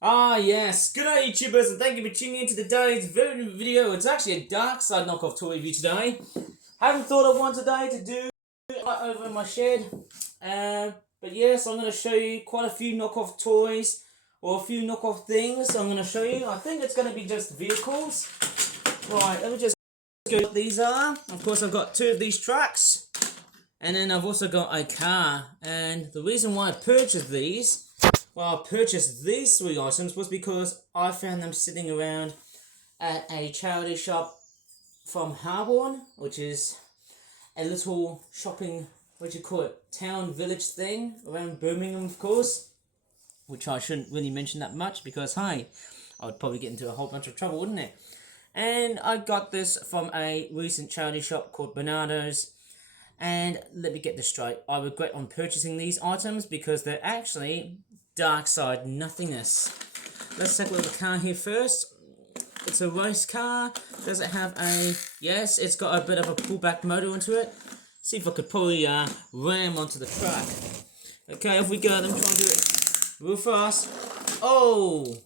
Ah yes, good day YouTubers and thank you for tuning in to today's video. It's actually a Dark Side knockoff toy review today. Haven't thought of one today to do right over in my shed. But yes, I'm going to show you quite a few knockoff toys or a few knockoff things I'm going to show you. I think it's going to be just vehicles. Right, let me just go what these are. Of course I've got two of these trucks. And then I've also got a car. And the reason why I purchased these, well, I purchased these three items was because I found them sitting around at a charity shop from Harborne, which is a little shopping, what do you call it, town village thing around Birmingham, of course, which I shouldn't really mention that much because, hey, I would probably get into a whole bunch of trouble, wouldn't it? And I got this from a recent charity shop called Bernardo's. And let me get this straight, I regret on purchasing these items because they're actually Dark Side nothingness. Let's take a look at the car here first. It's a race car. Does it have a... Yes, it's got a bit of a pullback motor into it. See if I could probably ram onto the track. Okay, off we go. Let me try and do it real fast. Oh!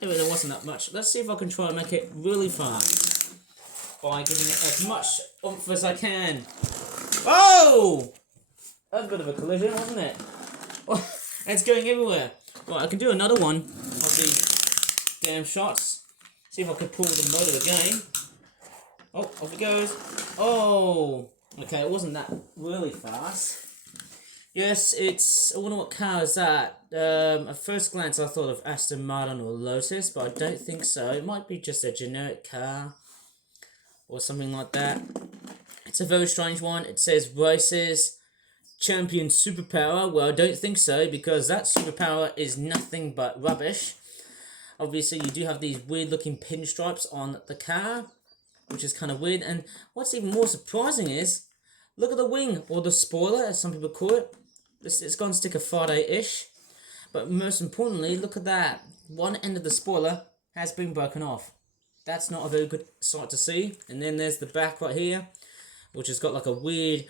Anyway, there wasn't that much. Let's see if I can try and make it really fast by giving it as much oomph as I can. Oh! That was a bit of a collision, wasn't it? Oh, it's going everywhere. Right, I can do another one of these damn shots. See if I can pull the motor again. Oh, off it goes. Oh! Okay, it wasn't that really fast. Yes, it's... I wonder what car is that. At first glance I thought of Aston Martin or Lotus, but I don't think so. It might be just a generic car or something like that. It's a very strange one. It says races, champion superpower. Well, I don't think so because that superpower is nothing but rubbish. Obviously, you do have these weird looking pinstripes on the car, which is kind of weird. And what's even more surprising is, look at the wing, or the spoiler, as some people call it. It's gone sticker Friday-ish. But most importantly, look at that. One end of the spoiler has been broken off. That's not a very good sight to see. And then there's the back right here, which has got like a weird,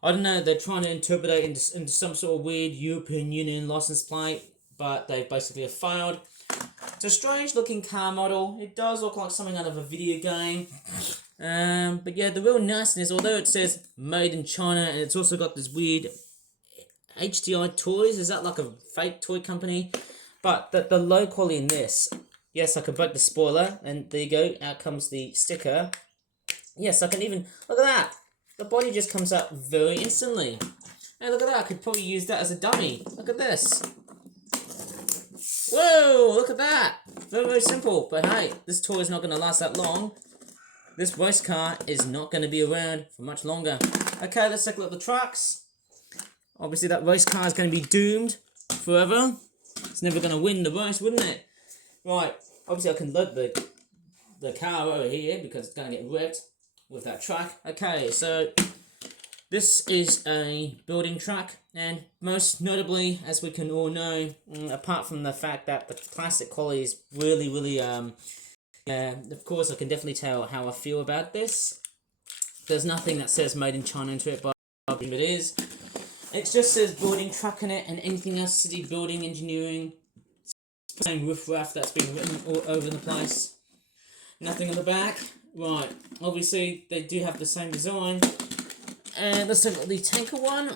I don't know, they're trying to interpret it into some sort of weird European Union license plate, but they basically have failed. It's a strange looking car model. It does look like something out of a video game. But yeah, the real nastiness, although it says made in China, and it's also got this weird HDI Toys, is that like a fake toy company? But the low quality in this, yes, I can break the spoiler, and there you go, out comes the sticker. Yes, I can even... Look at that! The body just comes out very instantly. Hey, look at that. I could probably use that as a dummy. Look at this. Whoa! Look at that! Very, very simple. But hey, this toy is not going to last that long. This race car is not going to be around for much longer. Okay, let's take a look at the trucks. Obviously, that race car is going to be doomed forever. It's never going to win the race, wouldn't it? Right. Obviously, I can load the car over here because it's going to get wrecked with that truck. Okay, so this is a building truck, and most notably, as we can all know, apart from the fact that the plastic quality is really, of course I can definitely tell how I feel about this. There's nothing that says made in China into it, but it is. It just says building truck in it, and anything else, city building, engineering, same riff-raff that's been written all over the place. Nothing on the back. Right, obviously they do have the same design. And let's look at the tanker one.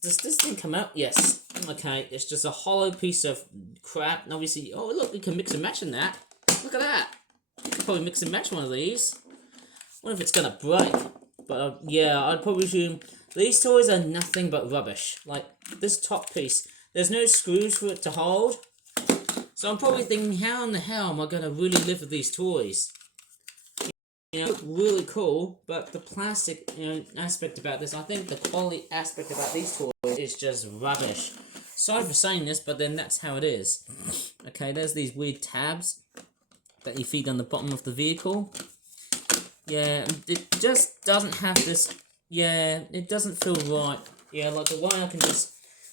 Does this thing come out? Yes. Okay, it's just a hollow piece of crap. And obviously, oh look, we can mix and match in that. Look at that. You could probably mix and match one of these. Wonder if it's gonna break. But yeah, I'd probably assume these toys are nothing but rubbish. Like this top piece, there's no screws for it to hold. So I'm probably thinking, how in the hell am I gonna really live with these toys? You know, look really cool, but the plastic, aspect about this, I think the quality aspect about these toys is just rubbish. Sorry for saying this, but then that's how it is. Okay, there's these weird tabs that you feed on the bottom of the vehicle. Yeah, it just doesn't have this, it doesn't feel right. Yeah, like the way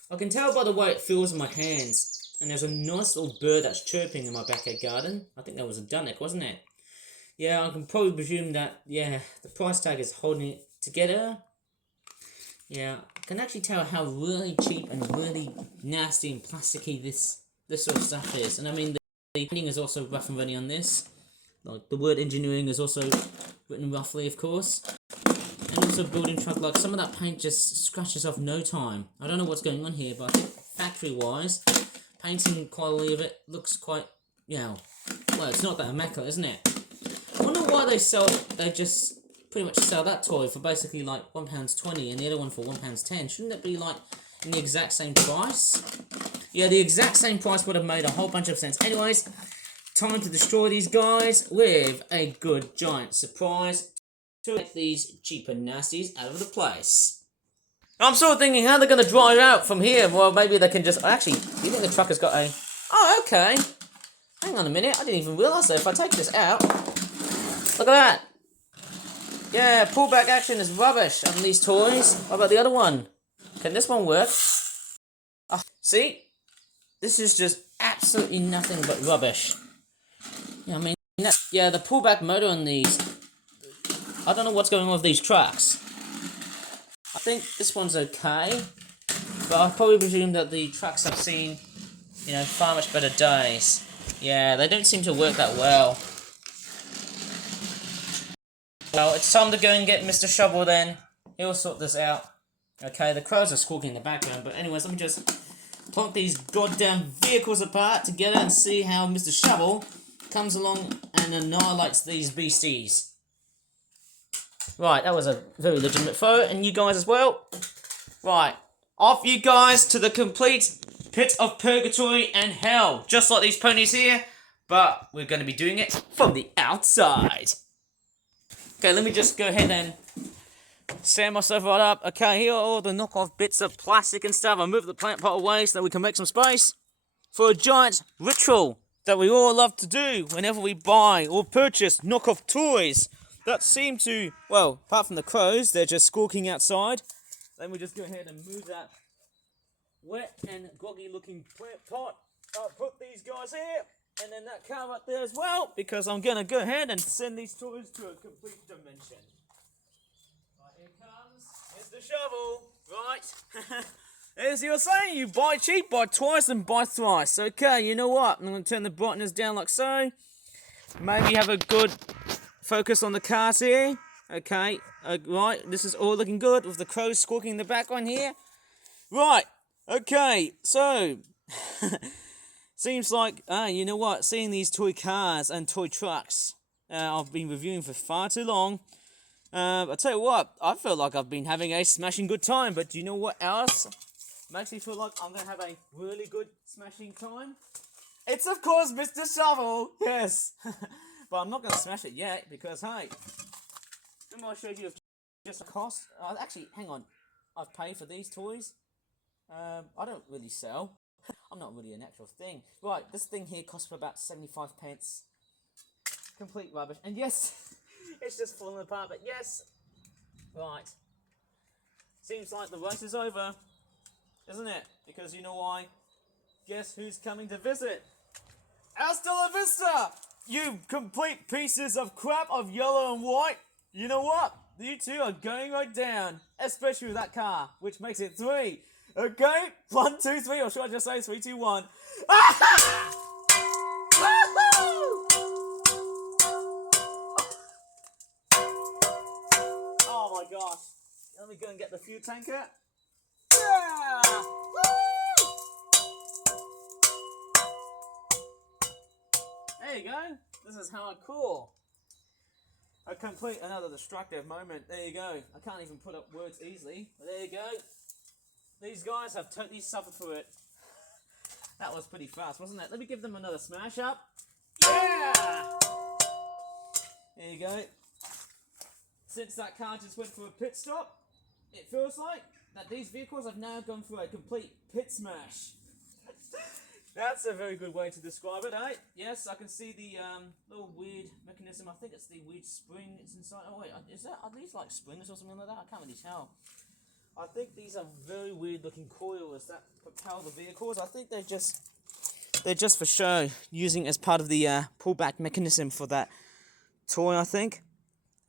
I can tell by the way it feels in my hands. And there's a nice little bird that's chirping in my backyard garden. I think that was a dunnock, wasn't it? Yeah, I can probably presume that, the price tag is holding it together. Yeah, I can actually tell how really cheap and really nasty and plasticky this this sort of stuff is. And I mean, the painting is also rough and ready on this. Like, the word engineering is also written roughly, of course. And also building truck, like, some of that paint just scratches off no time. I don't know what's going on here, but I think factory-wise, painting quality of it looks quite, you know, well, it's not that immaculate, isn't it? I wonder why they just pretty much sell that toy for basically like £1.20 and the other one for £1.10. Shouldn't it be like in the exact same price? Yeah, the exact same price would have made a whole bunch of sense. Anyways, time to destroy these guys with a good giant surprise to get these cheaper nasties out of the place. I'm sort of thinking how they're going to drive out from here. Well, maybe they can just... Actually, do you think the truck has got a... Oh, okay. Hang on a minute. I didn't even realise that if I take this out... Look at that. Yeah, pullback action is rubbish on these toys. What about the other one? Can this one work? Oh, see? This is just absolutely nothing but rubbish. Yeah, I mean, yeah, the pullback motor on these... I don't know what's going on with these trucks. I think this one's okay. But I probably presume that the trucks have seen, you know, far much better days. Yeah, they don't seem to work that well. Well, it's time to go and get Mr. Shovel then. He'll sort this out. Okay, the crows are squawking in the background, but anyways, let me just plonk these goddamn vehicles apart together and see how Mr. Shovel comes along and annihilates these beasties. Right, that was a very legitimate foe, and you guys as well. Right, off you guys to the complete pit of purgatory and hell. Just like these ponies here, but we're going to be doing it from the outside. Okay, let me just go ahead and stand myself right up. Okay, here are all the knockoff bits of plastic and stuff. I'll move the plant pot away so that we can make some space for a giant ritual that we all love to do whenever we buy or purchase knockoff toys that seem to, well, apart from the crows, they're just squawking outside. Let me just go ahead and move that wet and groggy looking plant pot. I'll put these guys here. And then that car right there as well, because I'm going to go ahead and send these toys to a complete dimension. Right, here comes Mr. Shovel. Right. As you were saying, you buy cheap, buy twice, and buy thrice. Okay, you know what? I'm going to turn the brightness down like so. Maybe have a good focus on the cars here. Okay, right. This is all looking good with the crows squawking in the background here. Right. Okay, so... Seems like, you know what, seeing these toy cars and toy trucks, I've been reviewing for far too long. I'll tell you what, I feel like I've been having a smashing good time, but do you know what else makes me feel like I'm going to have a really good smashing time? It's, of course, Mr. Shovel, yes. But I'm not going to smash it yet, because, hey, let me show you just the cost. Actually, hang on, I've paid for these toys. I don't really sell. I'm not really an actual thing. Right, this thing here costs for about 75 pence. Complete rubbish. And yes, it's just falling apart, but yes. Right. Seems like the race is over, isn't it? Because you know why? Guess who's coming to visit? Hasta la vista! You complete pieces of crap of yellow and white. You know what? You two are going right down. Especially with that car, which makes it 3. Okay, 1, 2, 3, or should I just say 3, 2, 1? Ah! Oh my gosh. Let me go and get the fuel tanker. Yeah! Woo! There you go. This is hardcore. I complete another destructive moment. There you go. I can't even put up words easily. But there you go. These guys have totally suffered through it. That was pretty fast, wasn't it? Let me give them another smash up. Yeah! There you go. Since that car just went for a pit stop, it feels like that these vehicles have now gone through a complete pit smash. That's a very good way to describe it, eh? Yes, I can see the little weird mechanism. I think it's the weird spring that's inside. Oh wait, are these like springs or something like that? I can't really tell. I think these are very weird looking coils that propel the vehicles. I think they're just for show, using as part of the pullback mechanism for that toy, I think.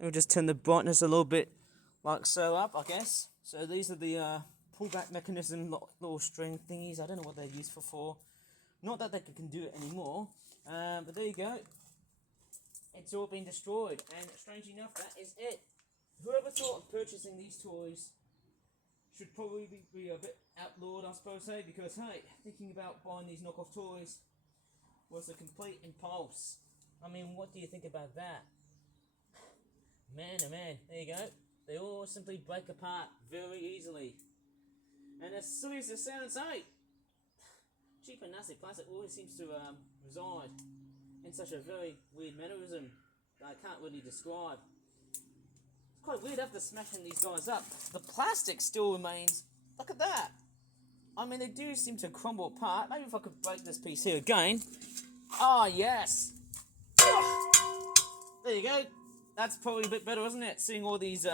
We'll just turn the brightness a little bit like so up, I guess. So these are the pullback mechanism little string thingies. I don't know what they're used for. Not that they can do it anymore, but there you go. It's all been destroyed, and strangely enough, that is it. Whoever thought of purchasing these toys should probably be a bit outlawed, I suppose, hey, because, hey, thinking about buying these knockoff toys was a complete impulse. I mean, what do you think about that? Man, oh man, there you go. They all simply break apart very easily. And as silly as it sounds, hey, cheap and nasty plastic always seems to reside in such a very weird mannerism that I can't really describe. It's quite weird after smashing these guys up. The plastic still remains. Look at that. I mean, they do seem to crumble apart. Maybe if I could break this piece here again. Ah, yes. There you go. That's probably a bit better, isn't it? Seeing all these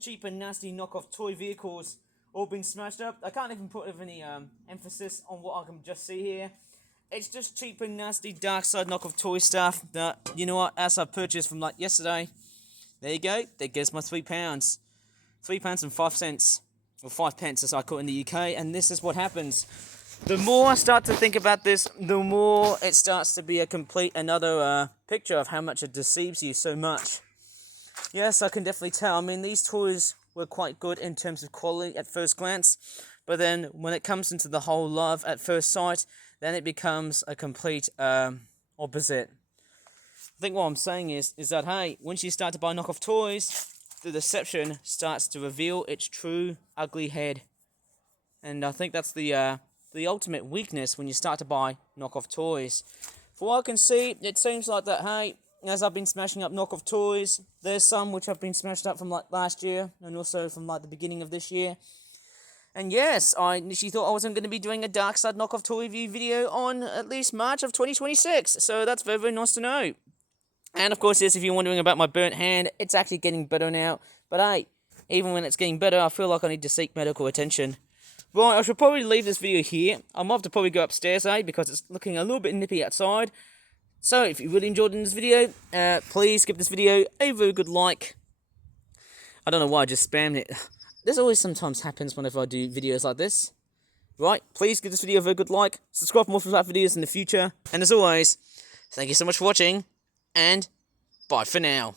cheap and nasty knockoff toy vehicles all being smashed up. I can't even put any emphasis on what I can just see here. It's just cheap and nasty Dark Side knockoff toy stuff that, you know what, as I purchased from like yesterday. There you go. There goes my £3. £3 and 5 cents. Or 5 pence as I call it in the UK. And this is what happens. The more I start to think about this, the more it starts to be a complete another picture of how much it deceives you so much. Yes, I can definitely tell. I mean, these toys were quite good in terms of quality at first glance. But then when it comes into the whole love at first sight, then it becomes a complete opposite. I think what I'm saying is that, hey, once you start to buy knockoff toys, the deception starts to reveal its true ugly head. And I think that's the ultimate weakness when you start to buy knockoff toys. For what I can see, it seems like that, hey, as I've been smashing up knockoff toys, there's some which have been smashed up from like last year, and also from like the beginning of this year. And yes, I initially thought I wasn't going to be doing a Dark Side knockoff toy review video on at least March of 2026, so that's very, very nice to know. And of course, yes, if you're wondering about my burnt hand, it's actually getting better now. But hey, even when it's getting better, I feel like I need to seek medical attention. Right, I should probably leave this video here. I might have to probably go upstairs, because it's looking a little bit nippy outside. So, if you really enjoyed this video, please give this video a very good like. I don't know why I just spammed it. This always sometimes happens whenever I do videos like this. Right, please give this video a very good like. Subscribe for more Flat videos in the future. And as always, thank you so much for watching. And bye for now.